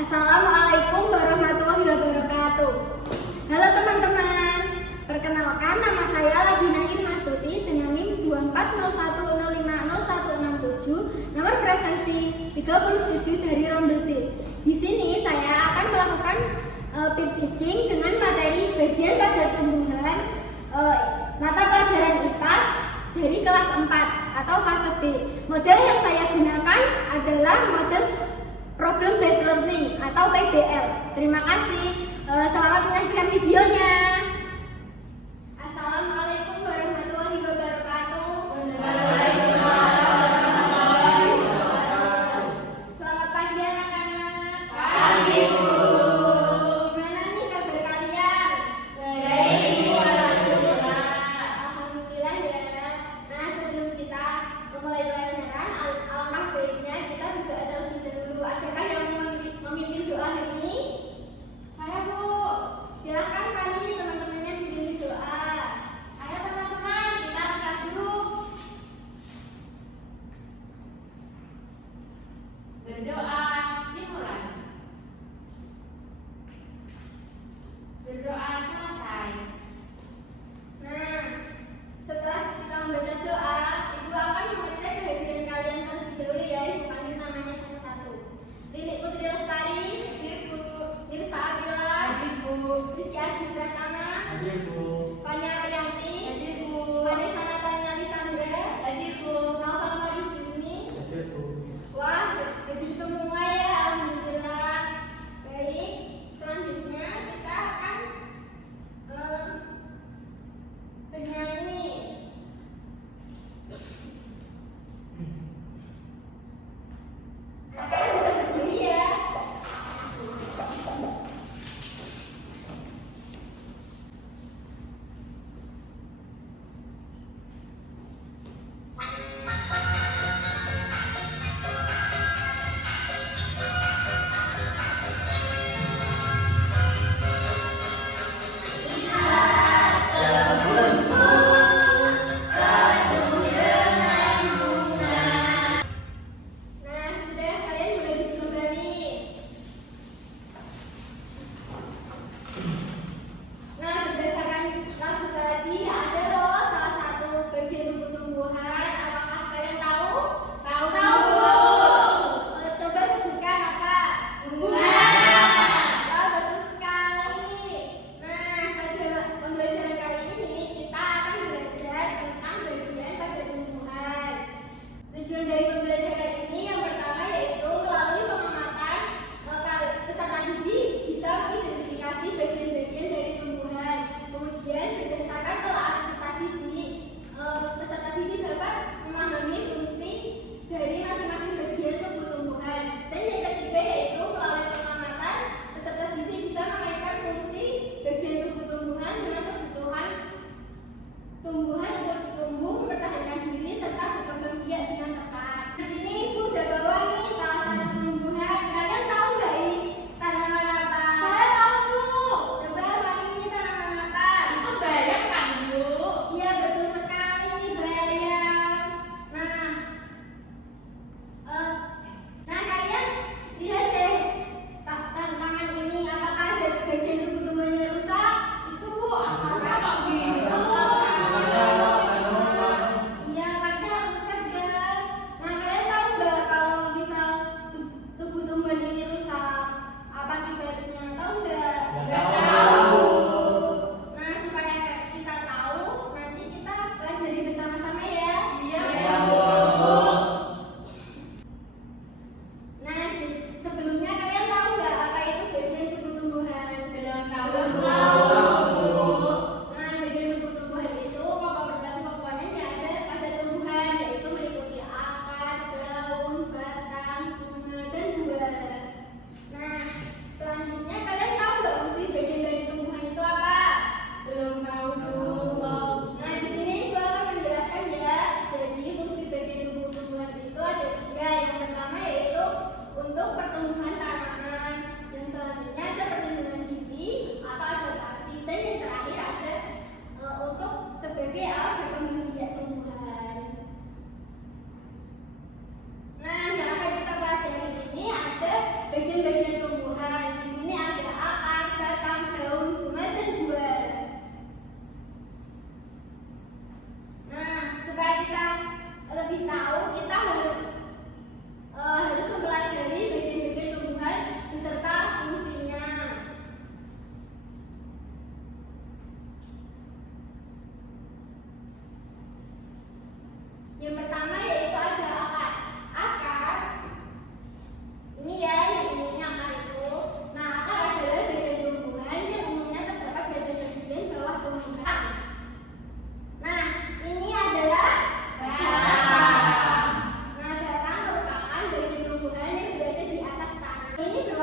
Assalamualaikum warahmatullahi wabarakatuh. Halo teman-teman, perkenalkan nama saya Ladina Irmastuti dengan NIM 2401050167, nomor presensi 37 dari Rombel D. Di sini saya akan melakukan peer teaching dengan materi bagian pada tumbuhan mata pelajaran IPAS dari kelas 4 atau fase B. Model yang saya gunakan adalah model Problem Based Learning atau PBL. Terima kasih. Selamat menyaksikan videonya. Assalamualaikum warahmatullahi wabarakatuh. Selamat pagi anak-anak. Pagi, Bu. Gimana nih kabar kalian? Baik, Bu. Alhamdulillah. Alhamdulillah ya. Nah, sebelum kita memulai pelajaran, alangkah baiknya kita berdoa terlebih dahulu. Adakah yang memimpin doa hari ini? Saya, Bu. Silahkan Fani, teman-temannya dibimbing doa. Ayo teman-teman, kita siap dulu. Berdoa dimulai.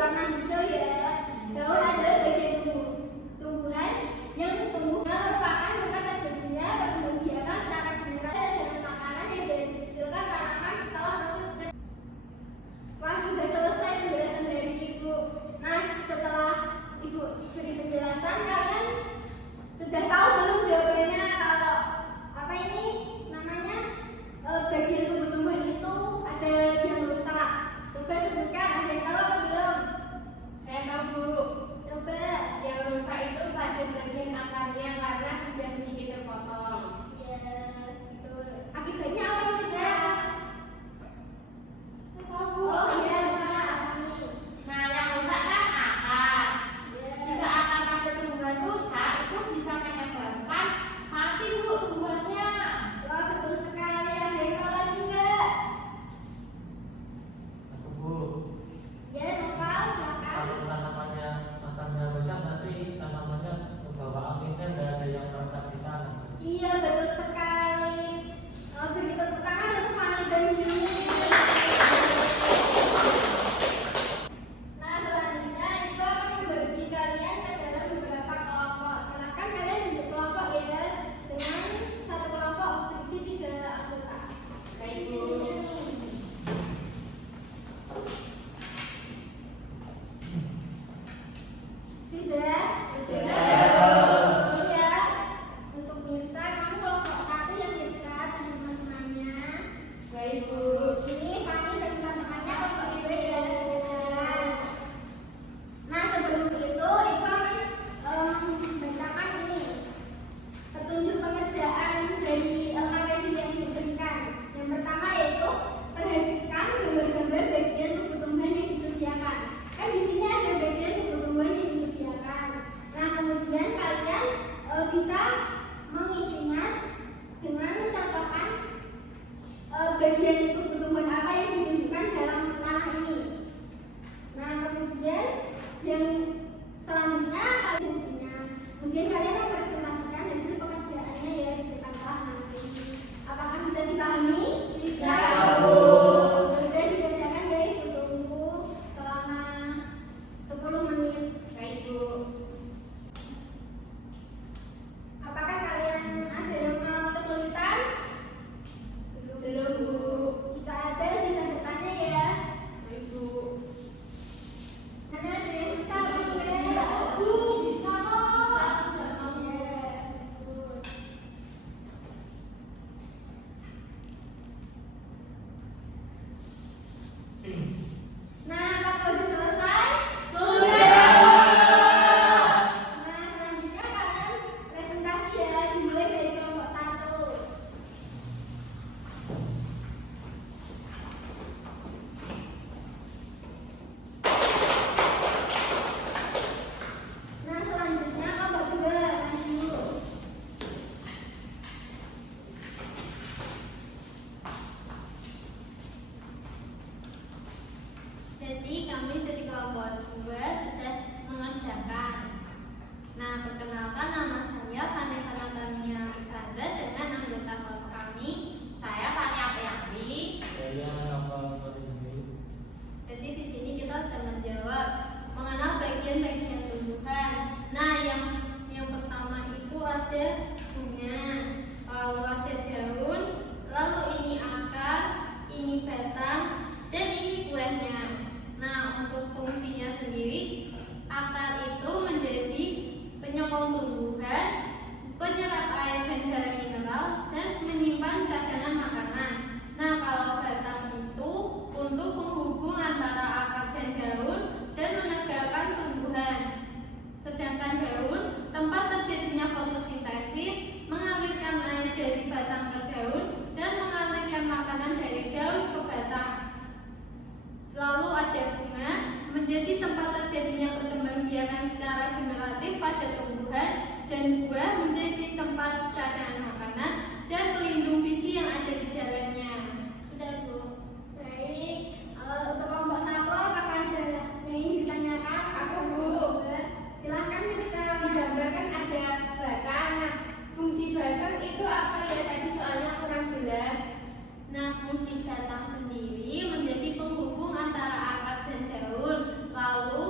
berwarna hijau ya. Daun adalah bagian tumbuhan yang tumbuh merupakan tempat terjadinya pertumbuhan biakan secara general dan makanan yang dihasilkan tanaman setelah proses. Wah, sudah selesai penjelasan dari Ibu. Nah, setelah Ibu beri penjelasan, kalian sudah tahu belum jawabannya kalau apa ini namanya bagian tumbuh-tumbuhan itu ada yang rusak? Coba sebutkan, ada yang tahu apa belum? Saya tahu, Bu. Coba. Yang rusak itu pada bagian akarnya karena sudah sedikit terpotong. Ya, betul. Akibatnya apa bisa? Tahu, Bu. Oh iya, Pak. Nah, yang rusak kan akar. Ya. Jika akar pada tumbuhan rusak, itu bisa menyebabkan mati, Bu, tumbuhannya. Wah, betul sekali. Ada yang tahu lagi nggak? Aku Bu, Ya, Noval, silakan. kalau tanamannya rusak nanti tanamannya kebawa angin kan nggak ada yang merekam di tanah. Iya, betul sekali. Beri tepuk tangan untuk Fani dan Juni. Nah, selanjutnya itu akan membagi kalian ke dalam beberapa kelompok. Silakan kalian bentuk kelompok ya, dengan satu kelompok berisi 3 anggota. Baik, Bu. Sudah? Sudah. Iya. Untuk Mirsa, kamu kelompok 1 yang Mirsa dan teman-temannya. Baik, Bu. Ini Fani dan teman-temannya kelompok 2 ya. Nah, sebelum itu akan membacakan ini petunjuk pengerjaan dari materi yang diberikan. Yang pertama yaitu perhatikan gambar-gambar bagian tumbuh-tumbuhan yang disediakan. Kan di sini ada bagian tumbuh-tumbuhan yang disediakan. Nah, kemudian kalian bisa mengisinya dengan mencontohkan bagian tumbuh-tumbuhan apa yang ditunjukkan dalam tanah ini. Nah, kemudian yang selanjutnya kalian isinya. Kemudian kalian mempresentasikan hasil pekerjaannya ya di depan kelas nanti. Apakah bisa dipahami? Bisa, Bu. Bu. Sudah dikerjakan ya, Ibu tunggu selama 10 menit. Baik, Bu. Apakah kalian ada yang mengalami kesulitan? Belum, Bu. Jika ada bisa bertanya ya. Baik, Bu. Karena ada yang susah apa enggak? Bu, bisa kok. Ya, bagus. Nah, apakah udah selesai? Sudah. Nah, selanjutnya kalian presentasi ya, dimulai dari kelompok 1. Nah, selanjutnya kelompok 2 lanjut. Jadi kami dari kelompok 2 sudah mengerjakan. Nah, perkenalkan nama saya Vanessa Natalia Sandra dengan anggota kelompok kami. Saya Fani Apriani. Saya apa sendiri? Jadi di sini kita sudah menjawab mengenal bagian-bagian tumbuhan. Nah, yang pertama itu ada bunga, lalu ada daun, lalu ini akar, ini batang, dan ini buahnya. Nah, untuk fungsinya sendiri, akar itu menjadi penyokong tumbuhan, penyerap air dan zat mineral, dan menyimpan cadangan makanan. Nah, kalau batang itu untuk penghubung antara akar dan daun dan menegakkan tumbuhan. Sedangkan daun tempat terjadinya fotosintesis, mengalirkan air dari batang ke daun dan mengalirkan makanan dari daun ke batang. Lalu ada bunga, menjadi tempat terjadinya perkembangbiakan secara generatif pada tumbuhan, dan buah menjadi tempat cadangan makanan dan pelindung biji yang ada di dalamnya. Sudah, Bu. Baik. Untuk kelompok 1 apakah ada yang ingin ditanyakan? Aku, Bu. Silahkan bisa Digambarkan ada batang. Nah, fungsi batang itu apa ya? Tadi soalnya kurang jelas. Nah, fungsi batang sendiri menjadi penghubung antara akar dan daun. Lalu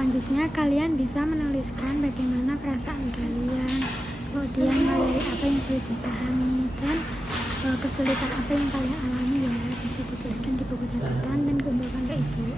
Selanjutnya kalian bisa menuliskan bagaimana perasaan kalian, kemudian mulai dari apa yang sulit dipahami dan kesulitan apa yang kalian alami ya, bisa dituliskan di buku catatan dan kumpulkan ke ibu.